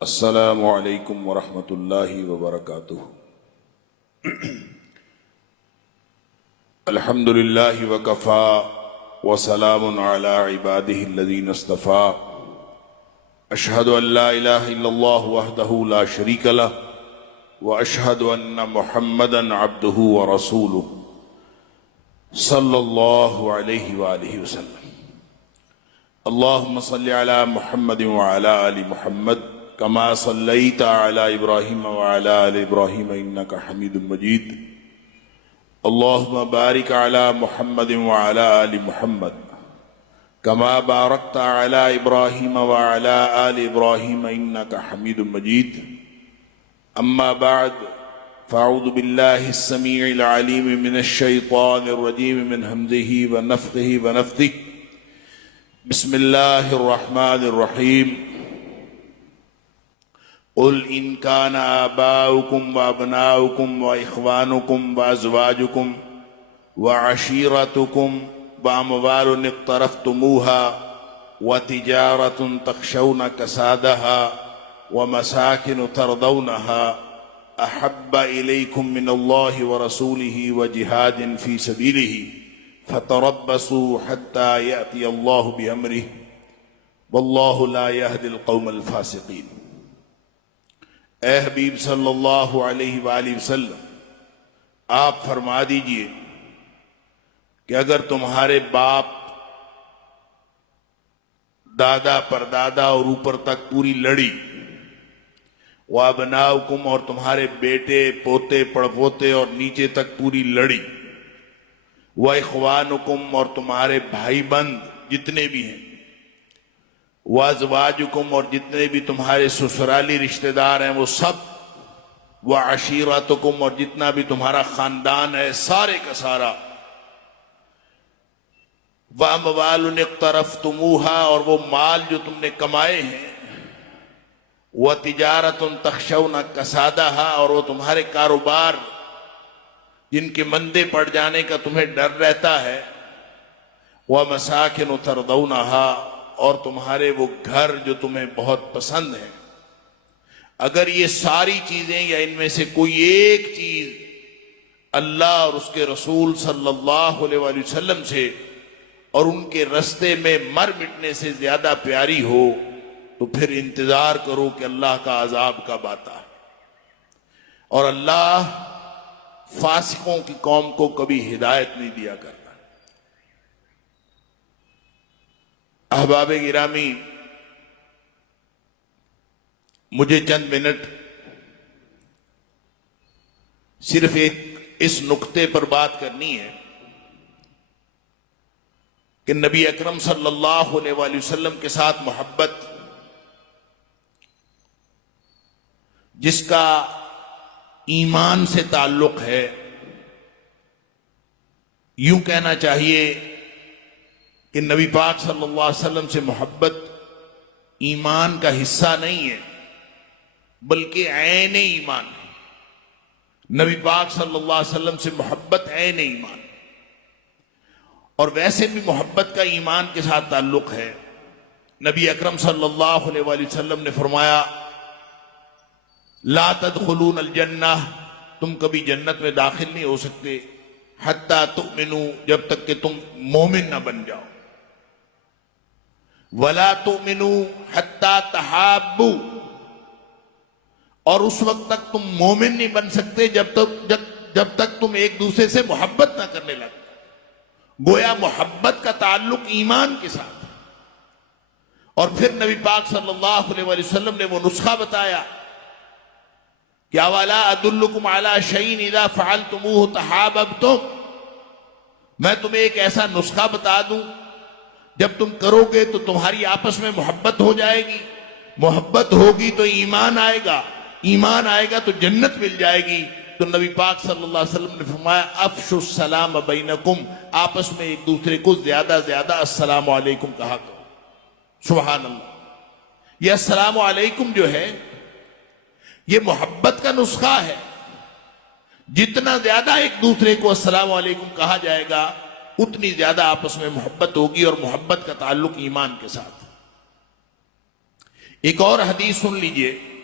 अस्सलामु अलैकुम वरहमतुल्लाहि वबरकातुहु। अल्हम्दुलिल्लाहि वकफ़ा व सलामुन अला इबादिहि अल्लज़ीना इस्तफ़ा। अशहदु अन ला इलाहा इल्लल्लाह वहदहु ला शरीका लह व अशहदु अन्न मुहम्मदन अब्दुहु व रसूलुहु सल्लल्लाहु अलैहि व आलिहि वसल्लम। अल्लाहुम्म सल्लि अला मुहम्मद व अला आलि मुहम्मद कमा सल्लैता अला इब्राहीम व अला आलि इब्राहीम इन्नका हमीदुम मजीद। अल्लाहुम्मा बारिक अला मुहम्मद व अला आलि मुहम्मद कमा बारकता अला इब्राहीम व अला आलि इब्राहीम इन्नका हमीदुम मजीद। अम्मा बाद फ़अऊज़ु बिल्लाहि अस्समीइल अलीम मिनश शैतानिर रजीम मिन हम्ज़िहि व नफ़्ख़िहि व नफ़्थिहि। बिस्मिल्लाहिर रहमानिर रहीम। क़ुल इन कान आबाउकुम व अबनाउकुम व इख़वानुकुम व अज़वाजुकुम व अशीरतुकुम व अमवालुन इक़्तरफ़्तुमूहा व तिजारतुन तख़शौना कसादहा व मसाकिन तर्दौनहा अहब्ब इलैकुम मिनल्लाहि व रसूलिहि व जिहादिन फ़ी सबीलिहि फ़तरब्बसू हत्ता यअतिय अल्लाहु बिअम्रिहि वल्लाहु ला यहदिल क़ौमल फ़ासिक़ीन। ए हबीब सल्लल्लाहु अलैहि वालैहि वसल्लम, आप फरमा दीजिए कि अगर तुम्हारे बाप दादा परदादा और ऊपर तक पूरी लड़ी, व अबनाउकुम और तुम्हारे बेटे पोते पड़पोते और नीचे तक पूरी लड़ी, व इख़वानुकुम और तुम्हारे भाई बंद जितने भी हैं, व अज़वाजुकुम और जितने भी तुम्हारे ससुराली रिश्तेदार हैं वो सब, व अशीरतुकुम और जितना भी तुम्हारा खानदान है सारे का सारा, व अमवालुन इक़्तरफ़्तुमूहा और वो माल जो तुमने कमाए हैं, व तिजारतुन तख़शौना कसादहा और वो तुम्हारे कारोबार जिनके मंदे पड़ जाने का तुम्हें डर रहता है, व मसाकिन तर्दौनहा और तुम्हारे वो घर जो तुम्हें बहुत पसंद है। अगर ये सारी चीजें या इनमें से कोई एक चीज अल्लाह और उसके रसूल सल्लल्लाहु अलैहि वसल्लम से और उनके रास्ते में मर मिटने से ज्यादा प्यारी हो तो फिर इंतजार करो कि अल्लाह का अजाब कब आता है। और अल्लाह फासिकों की कौम को कभी हिदायत नहीं दिया करता। अहबाब गिरामी, मुझे चंद मिनट सिर्फ एक इस नुक्ते पर बात करनी है कि नबी अकरम सल्लल्लाहु अलैहि वसल्लम के साथ मोहब्बत, जिसका ईमान से ताल्लुक है, यूं कहना चाहिए कि नबी पाक सल्लल्लाहु अलैहि वसल्लम से मोहब्बत ईमान का हिस्सा नहीं है बल्कि ऐन ईमान है। नबी पाक सल्लल्लाहु अलैहि वसल्लम से मोहब्बत ऐन ईमान, और वैसे भी मोहब्बत का ईमान के साथ ताल्लुक है। नबी अकरम सल्लल्लाहु अलैहि वसल्लम ने फरमाया, ला तदखुलून अल जन्नह, तुम कभी जन्नत में दाखिल नहीं हो सकते, हत्ता तुमिनू, जब तक कि तुम मोमिन ना बन जाओ, वला तुमिनू हत्ता तहाब्बू, और उस वक्त तक तुम मोमिन नहीं बन सकते जब तक तुम एक दूसरे से मोहब्बत ना करने लगते। गोया मोहब्बत का ताल्लुक ईमान के साथ। और फिर नबी पाक सल्लल्लाहु अलैहि वसल्लम ने वो नुस्खा बताया, क्या वाला अदुल्लुकुम अला शैइन इज़ा फ़अलतुमूहु तहाब्बतुम, मैं तुम्हें एक ऐसा नुस्खा बता दूं जब तुम करोगे तो तुम्हारी आपस में मोहब्बत हो जाएगी, मोहब्बत होगी तो ईमान आएगा, ईमान आएगा तो जन्नत मिल जाएगी। तो नबी पाक सल्लल्लाहु अलैहि वसल्लम ने फरमाया, अफ़शुस सलाम बैनकुम, आपस में एक दूसरे को ज्यादा ज्यादा अस्सलामु अलैकुम कहा करो। सुभान अल्लाह, यह अस्सलामु अलैकुम जो है ये मोहब्बत का नुस्खा है। जितना ज्यादा एक दूसरे को अस्सलामु अलैकुम कहा जाएगा उतनी ज्यादा आपस में मोहब्बत होगी, और मोहब्बत का ताल्लुक ईमान के साथ। एक और हदीस सुन लीजिए,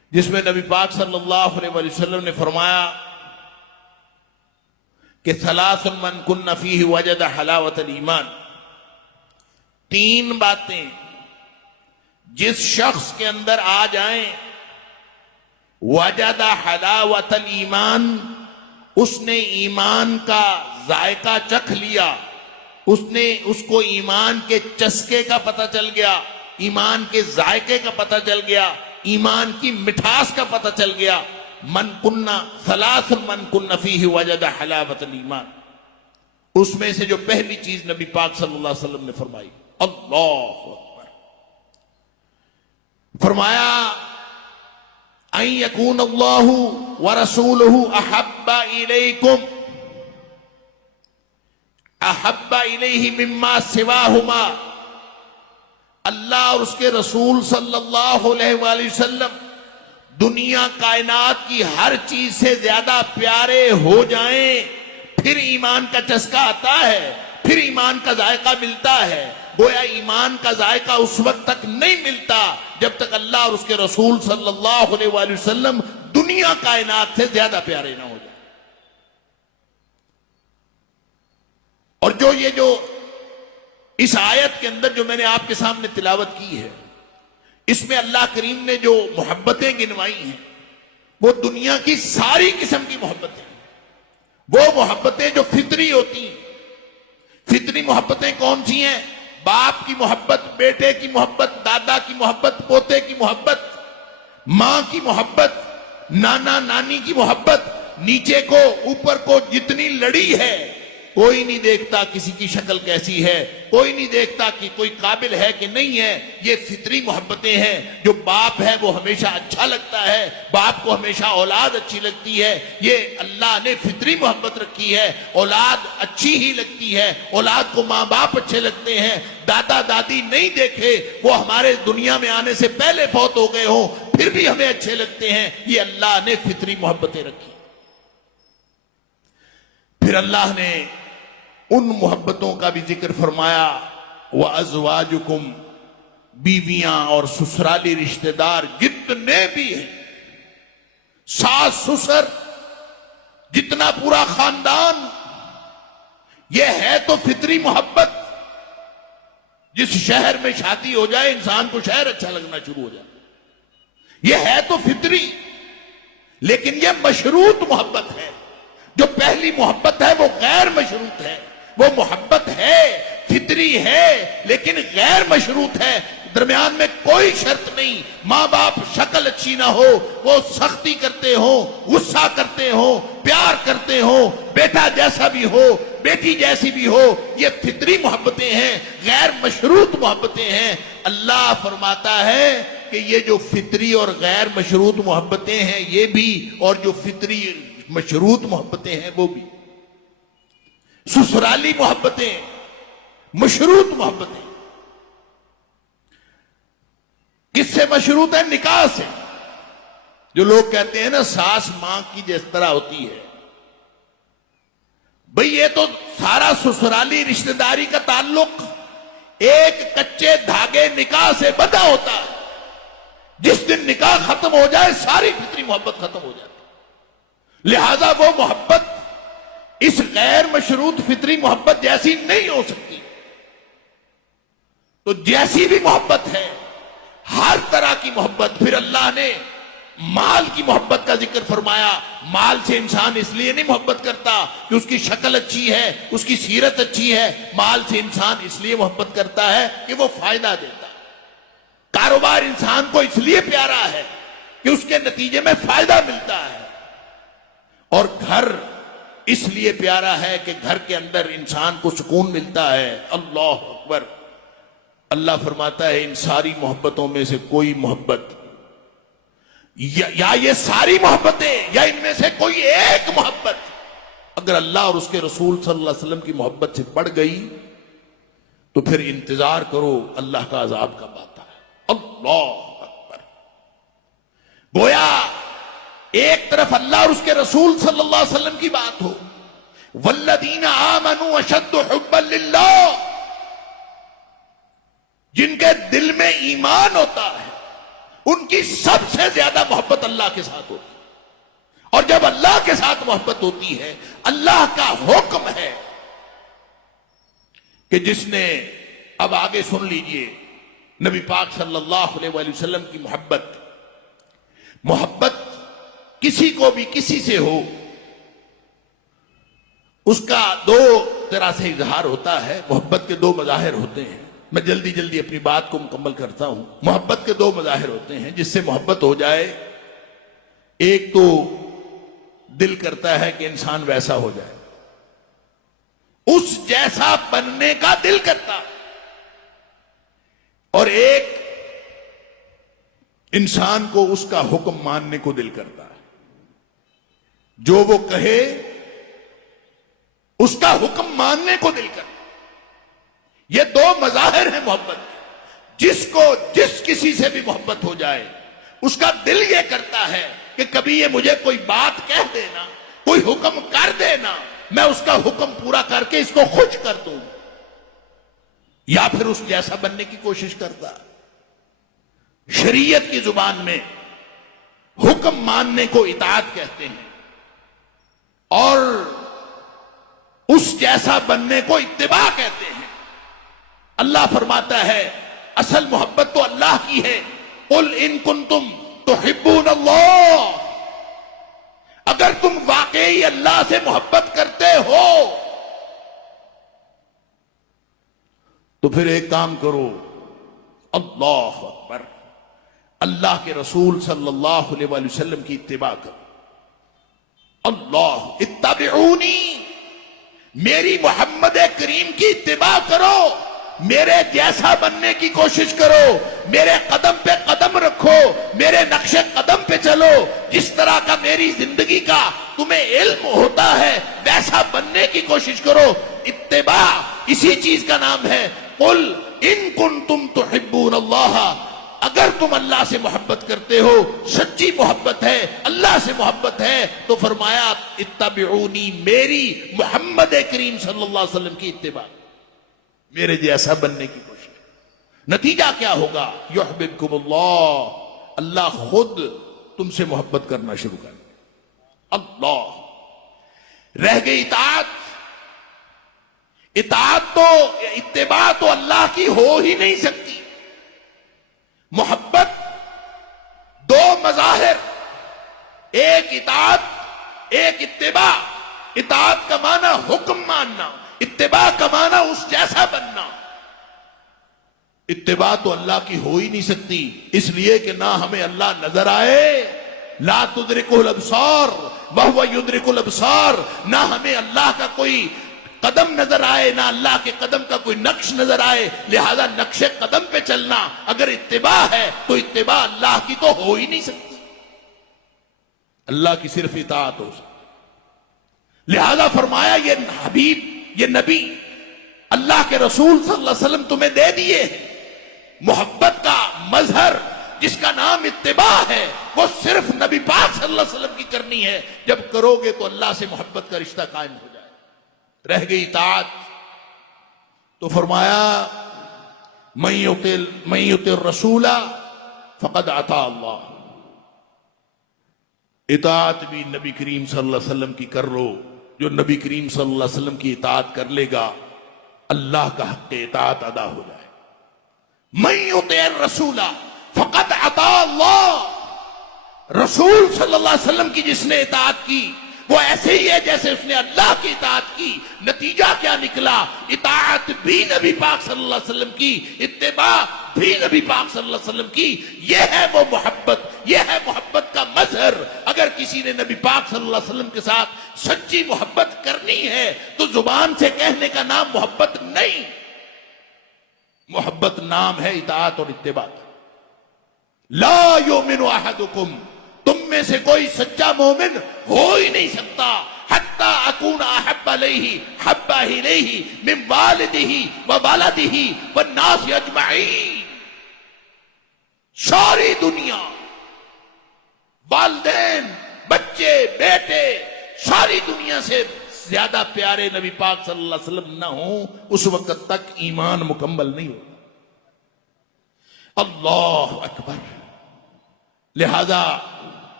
जिसमें नबी पाक सल्लल्लाहु अलैहि वसल्लम ने फरमाया कि सलासुन मन कुन्न फीहि वजद हलावतल ईमान, तीन बातें जिस शख्स के अंदर आ जाएं, वजद हलावतल ईमान, उसने ईमान का जायका चख लिया, उसको ईमान के चस्के का पता चल गया, ईमान के जायके का पता चल गया, ईमान की मिठास का पता चल गया। मन कुन्ना सलास मन कुन्ना फीहि वजद हलावतल ईमान, उसमें से जो पहली चीज नबी पाक सल्लल्लाहु अलैहि वसल्लम ने फरमाई, अल्लाहु अकबर, फरमाया अन यकून अल्लाहु व रसूलुहु अहब्बा इलैहि मिम्मा सिवाहुमा, अल्लाह और उसके रसूल सल्लल्लाहु अलैहि वसल्लम दुनिया कायनात की हर चीज से ज्यादा प्यारे हो जाएं, फिर ईमान का चस्का आता है, फिर ईमान का जायका मिलता है। गोया ईमान का जायका उस वक्त तक नहीं मिलता जब तक अल्लाह और उसके रसूल सल्लल्लाहु अलैहि वसल्लम दुनिया कायनात से ज्यादा प्यारे ना हो जाए। और जो इस आयत के अंदर जो मैंने आपके सामने तिलावत की है, इसमें अल्लाह करीम ने जो मोहब्बतें गिनवाई हैं वो दुनिया की सारी किस्म की मोहब्बतें, वो मोहब्बतें जो फितरी होती हैं। फितरी मोहब्बतें कौन सी हैं? बाप की मोहब्बत, बेटे की मोहब्बत, दादा की मोहब्बत, पोते की मोहब्बत, मां की मोहब्बत, नाना नानी की मोहब्बत, नीचे को ऊपर को जितनी लड़ी है, कोई नहीं देखता किसी की शक्ल कैसी है, कोई नहीं देखता कि कोई काबिल है कि नहीं है। ये फितरी मोहब्बतें हैं। जो बाप है वो हमेशा अच्छा लगता है, बाप को हमेशा औलाद अच्छी लगती है। ये अल्लाह ने फितरी मोहब्बत रखी है। औलाद अच्छी ही लगती है, औलाद को माँ बाप अच्छे लगते हैं। दादा दादी नहीं देखे, वो हमारे दुनिया में आने से पहले फौत हो गए हों, फिर भी हमें अच्छे लगते हैं। ये अल्लाह ने फितरी मोहब्बतें रखी। फिर अल्लाह ने उन मोहब्बतों का भी जिक्र फरमाया, व अज़वाजुकुम, बीवियां और ससुराली रिश्तेदार जितने भी हैं, सास ससुर, जितना पूरा खानदान, यह है तो फितरी मोहब्बत। जिस शहर में शादी हो जाए इंसान को शहर अच्छा लगना शुरू हो जाए, यह है तो फितरी। लेकिन यह मशरूत मोहब्बत है। जो पहली मोहब्बत है वो गैर मशरूत है। वो मोहब्बत है, फितरी है, लेकिन गैर मशरूत है। दरमियान में कोई शर्त नहीं। माँ बाप शक्ल अच्छी ना हो, वो सख्ती करते हो, गुस्सा करते हो, प्यार करते हो, बेटा जैसा भी हो, बेटी जैसी भी हो, ये फितरी मोहब्बतें हैं, गैर मशरूत मोहब्बतें हैं। अल्लाह फरमाता है कि ये जो फितरी और गैर मशरूत मोहब्बतें हैं ये भी, और जो फितरी मशरूत मोहब्बतें हैं वो भी। ससुराली मोहब्बतें, मशरूत मोहब्बतें किससे मशरूत है? निकाह से। जो लोग कहते हैं ना सास मां की जिस तरह होती है, भाई ये तो सारा ससुराली रिश्तेदारी का ताल्लुक एक कच्चे धागे निकाह से बंधा होता है। जिस दिन निकाह खत्म हो जाए सारी फितरी मोहब्बत खत्म हो जाती। लिहाजा वो मोहब्बत इस गैर मशरूत फितरी मोहब्बत जैसी नहीं हो सकती। तो जैसी भी मोहब्बत है, हर तरह की मोहब्बत। फिर अल्लाह ने माल की मोहब्बत का जिक्र फरमाया। माल से इंसान इसलिए नहीं मोहब्बत करता कि उसकी शक्ल अच्छी है, उसकी सीरत अच्छी है। माल से इंसान इसलिए मोहब्बत करता है कि वो फायदा देता है। कारोबार इंसान को इसलिए प्यारा है कि उसके नतीजे में फायदा मिलता है। और घर इसलिए प्यारा है कि घर के अंदर इंसान को सुकून मिलता है। अल्लाह अकबर। अल्लाह फरमाता है इन सारी मोहब्बतों में से कोई मोहब्बत, या ये सारी मोहब्बतें, या इनमें से कोई एक मोहब्बत अगर अल्लाह और उसके रसूल सल्लल्लाहु अलैहि वसल्लम की मोहब्बत से बढ़ गई तो फिर इंतजार करो अल्लाह का अजाब कब आता है। अल्लाह अकबर। गोया एक तरफ अल्लाह और उसके रसूल सल्लल्लाहु अलैहि वसल्लम की बात हो, वल्लदीना आमनू अशद्दु हुब्बन लिल्लाह, जिनके दिल में ईमान होता है उनकी सबसे ज्यादा मोहब्बत मोहब्बत अल्लाह के साथ होती है। और जब अल्लाह के साथ मोहब्बत होती है, अल्लाह का हुक्म है कि जिसने, अब आगे सुन लीजिए, नबी पाक सल्लल्लाहु अलैहि वसल्लम की मोहब्बत किसी को भी किसी से हो, उसका दो तरह से इजहार होता है। मोहब्बत के दो मज़ाहिर होते हैं। मैं जल्दी जल्दी अपनी बात को मुकम्मल करता हूं। मोहब्बत के दो मज़ाहिर होते हैं जिससे मोहब्बत हो जाए। एक तो दिल करता है कि इंसान वैसा हो जाए, उस जैसा बनने का दिल करता है, और एक इंसान को उसका हुक्म मानने को दिल करता है। जो वो कहे उसका हुक्म मानने को दिल करता है। ये दो मज़ाहिर हैं मोहब्बत के। जिसको जिस किसी से भी मोहब्बत हो जाए, उसका दिल ये करता है कि कभी ये मुझे कोई बात कह देना, कोई हुक्म कर देना, मैं उसका हुक्म पूरा करके इसको खुश कर दूं, या फिर उस जैसा बनने की कोशिश करता। शरीयत की जुबान में हुक्म मानने को इताअत कहते हैं और उस जैसा बनने को इत्तिबा कहते हैं। अल्लाह फरमाता है असल मोहब्बत तो अल्लाह की है। कुल इन कुंतुम तुहिब्बूनल्लाह, अगर तुम वाकई अल्लाह से मोहब्बत करते हो तो फिर एक काम करो, अल्लाह अकबर, अल्लाह के रसूल सल्लल्लाहु अलैहि वसल्लम की इत्तिबा करो। अल्लाह इत्तबिऊनी, मेरी मोहम्मद करीम की इत्तिबा करो, मेरे जैसा बनने की कोशिश करो, मेरे कदम पे कदम रखो, मेरे नक्शे कदम पे चलो। जिस तरह का मेरी जिंदगी का तुम्हें इल्म होता है वैसा बनने की कोशिश करो। इत्तिबा इसी चीज का नाम है। कुल इन कुंतुम तुहिब्बूनल्लाह, अगर तुम अल्लाह से मोहब्बत करते हो, सच्ची मोहब्बत है, अल्लाह से मोहब्बत है, तो फरमाया इत्तबिऊनी, मेरी मोहम्मद करीम सल्लल्लाहु अलैहि वसल्लम की इत्तिबा, मेरे जैसा बनने की कोशिश। नतीजा क्या होगा? युहिब्बुकुमुल्लाह, अल्लाह खुद तुमसे मोहब्बत करना शुरू कर। अल्लाह रह गई इताअत। इताअत तो, इत्तिबा तो अल्लाह की हो ही नहीं सकती। मोहब्बत दो मज़ाहिर, एक इताअत एक इत्तिबा। इताअत का माना हुक्म मानना, इत्तिबा का माना उस जैसा बनना। इत्तिबा तो अल्लाह की हो ही नहीं सकती, इसलिए कि ना हमें अल्लाह नजर आए, ला तुदरिकुल अब्सार वहुव युदरिकुल अब्सार, ना हमें अल्लाह का कोई कदम नजर आए, ना अल्लाह के कदम का कोई नक्श नजर आए। लिहाजा नक्शे कदम पे चलना अगर इत्तिबा है तो इत्तिबा अल्लाह की तो हो ही नहीं सकती। अल्लाह की सिर्फ इताअत हो सकती। लिहाजा फरमाया ये हबीब, ये नबी, अल्लाह के रसूल सल्लल्लाहु अलैहि वसल्लम तुम्हें दे दिए मोहब्बत का मजहर जिसका नाम इत्तिबा है, वो सिर्फ नबी पाक सल्लल्लाहु अलैहि वसल्लम की करनी है। जब करोगे तो अल्लाह से मोहब्बत का रिश्ता कायम हो जाए। रह गई इताअत, तो फरमाया मन युतिर रसूला फक़द अता अल्लाह। इताअत भी नबी करीम सल्लल्लाहु अलैहि वसल्लम की कर लो। जो नबी करीम सल्लल्लाहु अलैहि वसल्लम की इताअत कर लेगा, अल्लाह का हक़ इताअत अदा हो जाए। मन युतिर रसूला फक़द अता अल्लाह, रसूल सल्लल्लाहु अलैहि वसल्लम की जिसने इताअत की वो ऐसे ही है जैसे उसने अल्लाह की इताअत की। नतीजा क्या निकला? इताअत भी नबी पाक सल्लल्लाहु अलैहि वसल्लम की, इत्तिबा भी नबी पाक सल्लल्लाहु अलैहि वसल्लम की। ये है वो मोहब्बत, ये है मोहब्बत का मजहर। अगर किसी ने नबी पाक सल्लल्लाहु अलैहि वसल्लम के साथ सच्ची मोहब्बत करनी है तो जुबान से कहने का नाम मोहब्बत नहीं, मोहब्बत नाम है इताअत और इत्तिबा। ला युमिनु अहदुकुम, तुम में से कोई सच्चा मोमिन हो ही नहीं सकता हत्ता अकूना अहब्बा इलैहि हब्बा इलैहि मिन वालिदिही व वलदिही व नास अजमईन। सारी दुनिया, वालिदैन, बच्चे, बेटे, सारी दुनिया से ज्यादा प्यारे नबी पाक सल्लल्लाहु अलैहि वसल्लम न हो, उस वक्त तक ईमान मुकम्मल नहीं होता। अल्लाह अकबर। लिहाजा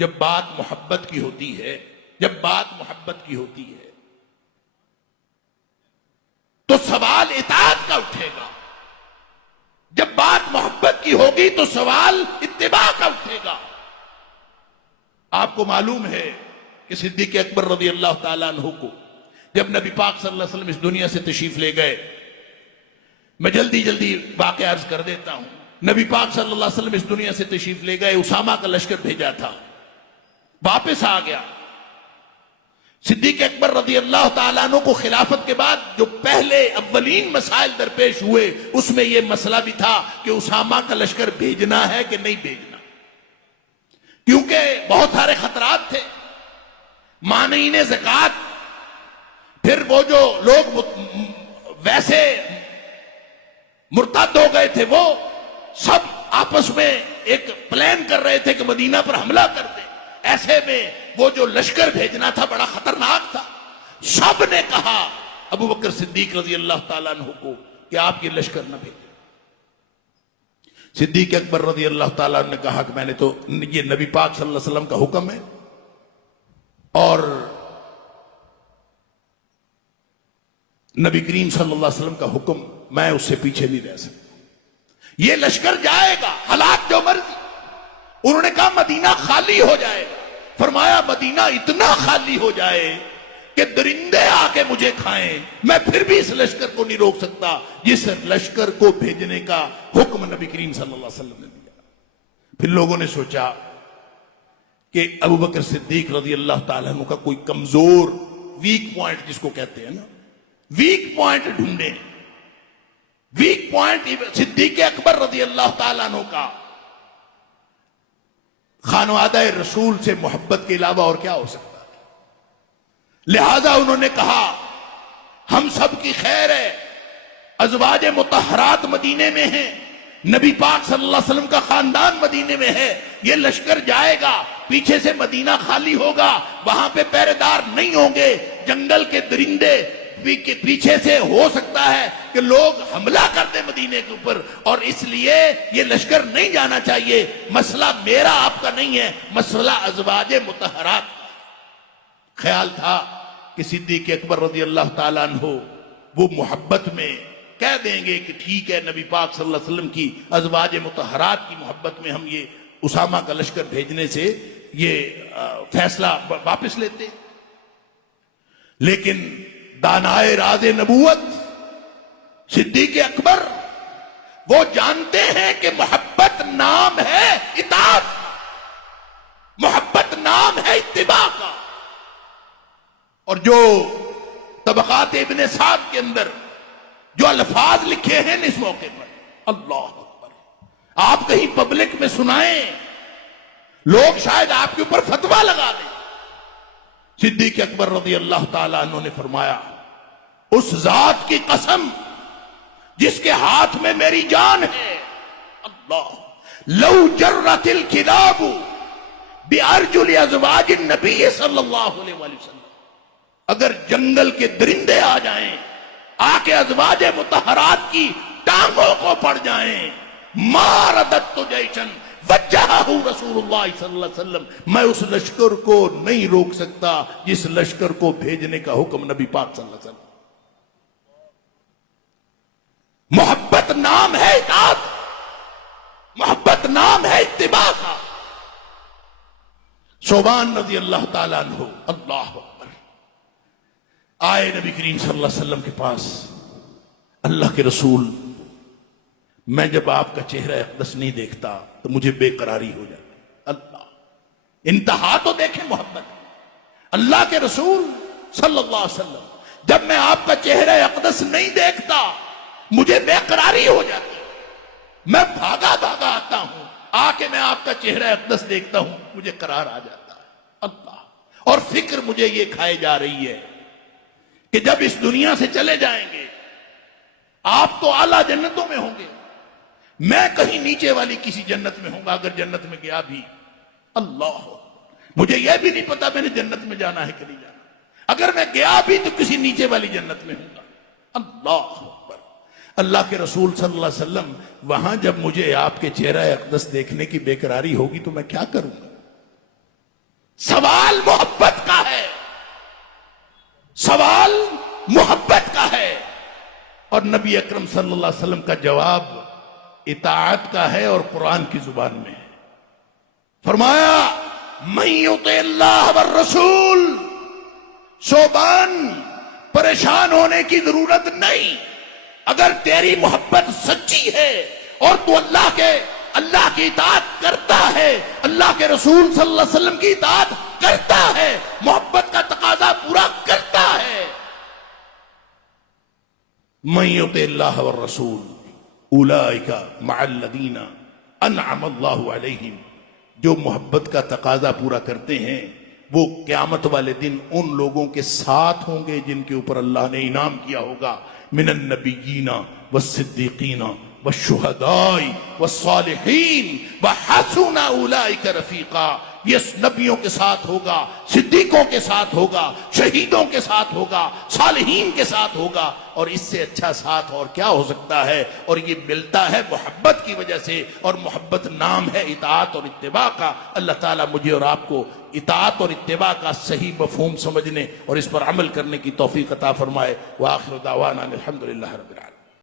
जब बात मोहब्बत की होती है, जब बात मोहब्बत की होती है तो सवाल इताअत का उठेगा। जब बात मोहब्बत की होगी तो सवाल इत्तिबा का उठेगा। आपको मालूम है कि सिद्दीक अकबर रज़ी अल्लाह ताला अन्हु को जब नबी पाक सल्लल्लाहु अलैहि वसल्लम इस दुनिया से तशरीफ ले गए, मैं जल्दी जल्दी वाक़या अर्ज कर देता हूं। नबी पाक सल्लल्लाहु अलैहि वसल्लम इस दुनिया से तशरीफ ले गए, उसामा का लश्कर भेजा था, वापस आ गया। सिद्दीक अकबर रज़ी अल्लाह ताला अन्हु को खिलाफत के बाद जो पहले अव्वलीन मसाइल दरपेश हुए उसमें यह मसला भी था कि उसामा का लश्कर भेजना है कि नहीं भेजना, क्योंकि बहुत सारे खतरात थे। मानीने ज़कात, फिर वो जो लोग वैसे मुर्तद हो गए थे वो सब आपस में एक प्लान कर रहे थे कि मदीना पर हमला कर दे। ऐसे में वो जो लश्कर भेजना था बड़ा खतरनाक था। सब ने कहा अबू बकर सिद्दीक रज़ी अल्लाह ताला अन्हु को कि आप ये लश्कर न भेजें। सिद्दीक अकबर रज़ी अल्लाह ताला अन्हु ने कहा कि मैंने तो, ये नबी पाक सल्लल्लाहु अलैहि वसल्लम का हुक्म है और नबी करीम सल्लल्लाहु अलैहि वसल्लम का हुक्म, मैं उससे पीछे नहीं रह सकता। ये लश्कर जाएगा, हालात जो मर्जी। उन्होंने कहा मदीना खाली हो जाएगा। फरमाया मदीना इतना खाली हो जाए कि दरिंदे आके मुझे खाएं, मैं फिर भी इस लश्कर को नहीं रोक सकता जिस लश्कर को भेजने का हुक्म नबी करीम सल्लल्लाहु अलैहि वसल्लम ने दिया। फिर लोगों ने सोचा कि अबू बकर सिद्दीक रज़ी अल्लाह ताला अन्हु का कोई कमजोर वीक पॉइंट, जिसको कहते हैं ना, वीक पॉइंट ढूंढे। वीक पॉइंट सिद्दीक अकबर रज़ी अल्लाह ताला अन्हु का खानवादा रसूल से मोहब्बत के अलावा और क्या हो सकता है। लिहाजा उन्होंने कहा हम सब की खैर है, अज़वाज मुतहरात मदीने में है, नबी पाक सल्लल्लाहु अलैहि वसल्लम का खानदान मदीने में है, ये लश्कर जाएगा, पीछे से मदीना खाली होगा, वहां पे पहरेदार नहीं होंगे, जंगल के दरिंदे के पीछे से हो सकता है कि लोग हमला कर दे मदीने के ऊपर, और इसलिए ये लश्कर नहीं जाना चाहिए। मसला मेरा आपका नहीं है, मसला अज़वाज मुतहरात। ख्याल था कि सिद्दीक अकबर रज़ी अल्लाह ताला अन्हु वो मोहब्बत में कह देंगे कि ठीक है, नबी पाक सल्लल्लाहु अलैहि वसल्लम की अज़वाज मुतहरात की मोहब्बत में हम ये उसामा का लश्कर भेजने से ये फैसला वापस लेते। लेकिन दानाए राज़े नबूवत सिद्दीक अकबर वो जानते हैं कि मोहब्बत नाम है इताअत, मोहब्बत नाम है इत्तिबा का। और जो तबक़ात इब्ने साद के अंदर जो अल्फाज लिखे हैं इस मौके पर, अल्लाह अकबर, आप कहीं पब्लिक में सुनाएं, लोग शायद आपके ऊपर फतवा लगा दें। सिद्दीक अकबर रज़ी अल्लाह ताला अन्हु ने फरमाया, उस जात की कसम जिसके हाथ में मेरी जान है, अल्लाह, लौ जर्रतिल किलाबु बिअरजुल अज़वाज नबी सल्लल्लाहु अलैहि वसल्लम, अगर जंगल के दरिंदे आ जाएं, आके अज़वाज मुतहरात की टांगों को पड़ जाएं, मारदत तो जैशन वज्जहहु रसूलुल्लाह सल्लल्लाहु अलैहि वसल्लम, मैं उस लश्कर को नहीं रोक सकता जिस लश्कर को भेजने का हुक्म नबी पाक सल्लल्लाहु अलैहि वसल्लम। मोहब्बत नाम है इताअत, मोहब्बत नाम है इत्तिबा का। सोबान रज़ी अल्लाह ताला अन्हु, अल्लाह अकबर, आए नबी करीम सल्लल्लाहु अलैहि वसल्लम के पास। अल्लाह के रसूल, मैं जब आपका चेहरा अक़दस नहीं देखता तो मुझे बेकरारी हो जाती। अल्लाह, इंतहा तो देखें मोहब्बत। अल्लाह के रसूल सल्लल्लाहु अलैहि वसल्लम, जब मैं आपका चेहरा अक़दस नहीं देखता मुझे बेकरारी हो जाती, मैं भागा भागा आता हूं, आके मैं आपका चेहरा अक़दस देखता हूं, मुझे करार आ जाता है। अल्लाह, और फिक्र मुझे ये खाए जा रही है कि जब इस दुनिया से चले जाएंगे आप तो आला जन्नतों में होंगे, मैं कहीं नीचे वाली किसी जन्नत में होगा, अगर जन्नत में गया भी। अल्लाह, मुझे यह भी नहीं पता मैंने जन्नत में जाना है कि नहीं जाना, अगर मैं गया भी तो किसी नीचे वाली जन्नत में होगा। अल्लाह अकबर, अल्लाह के रसूल सल्लल्लाहु अलैहि वसल्लम, वहां जब मुझे आपके चेहरा अक़दस देखने की बेकरारी होगी तो मैं क्या करूंगा? सवाल मोहब्बत का है, सवाल मोहब्बत का है। और नबी अकरम सल्लल्लाहु अलैहि वसल्लम का जवाब इताअत का है और कुरान की जुबान में है। फरमाया मन युति अल्लाह व रसूल, शोबान परेशान होने की जरूरत नहीं। अगर तेरी मोहब्बत सच्ची है और तू अल्लाह की इताअत करता है, अल्लाह के रसूल सल्लल्लाहु अलैहि वसल्लम की इताअत करता है, मोहब्बत का तकाजा पूरा करता है। मन युति अल्लाह व रसूल उलाइका मअल्लज़ीना अनअम अल्लाहु अलैहिम, जो मोहब्बत का तकाजा पूरा करते हैं वो क़यामत वाले दिन उन लोगों के साथ होंगे जिनके ऊपर अल्लाह ने इनाम किया होगा। मिनन नबिय्यीना वस्सिद्दीक़ीना वश्शुहदाई वस्सालिहीन वहसुना उलाइका रफीका, ये नबियों के साथ होगा, सिद्दीकों के साथ होगा, शहीदों के साथ होगा, सालिहीन के साथ होगा। और इससे अच्छा साथ और क्या हो सकता है? और ये मिलता है मोहब्बत की वजह से, और मोहब्बत नाम है इताअत और इत्तिबा का। अल्लाह ताला मुझे और आपको इताअत और इत्तिबा का सही मफहूम समझने और इस पर अमल करने की तौफीक अता फरमाए। व आखिर दावाना अल्हम्दुलिल्लाहि रब्बिल आलमीन।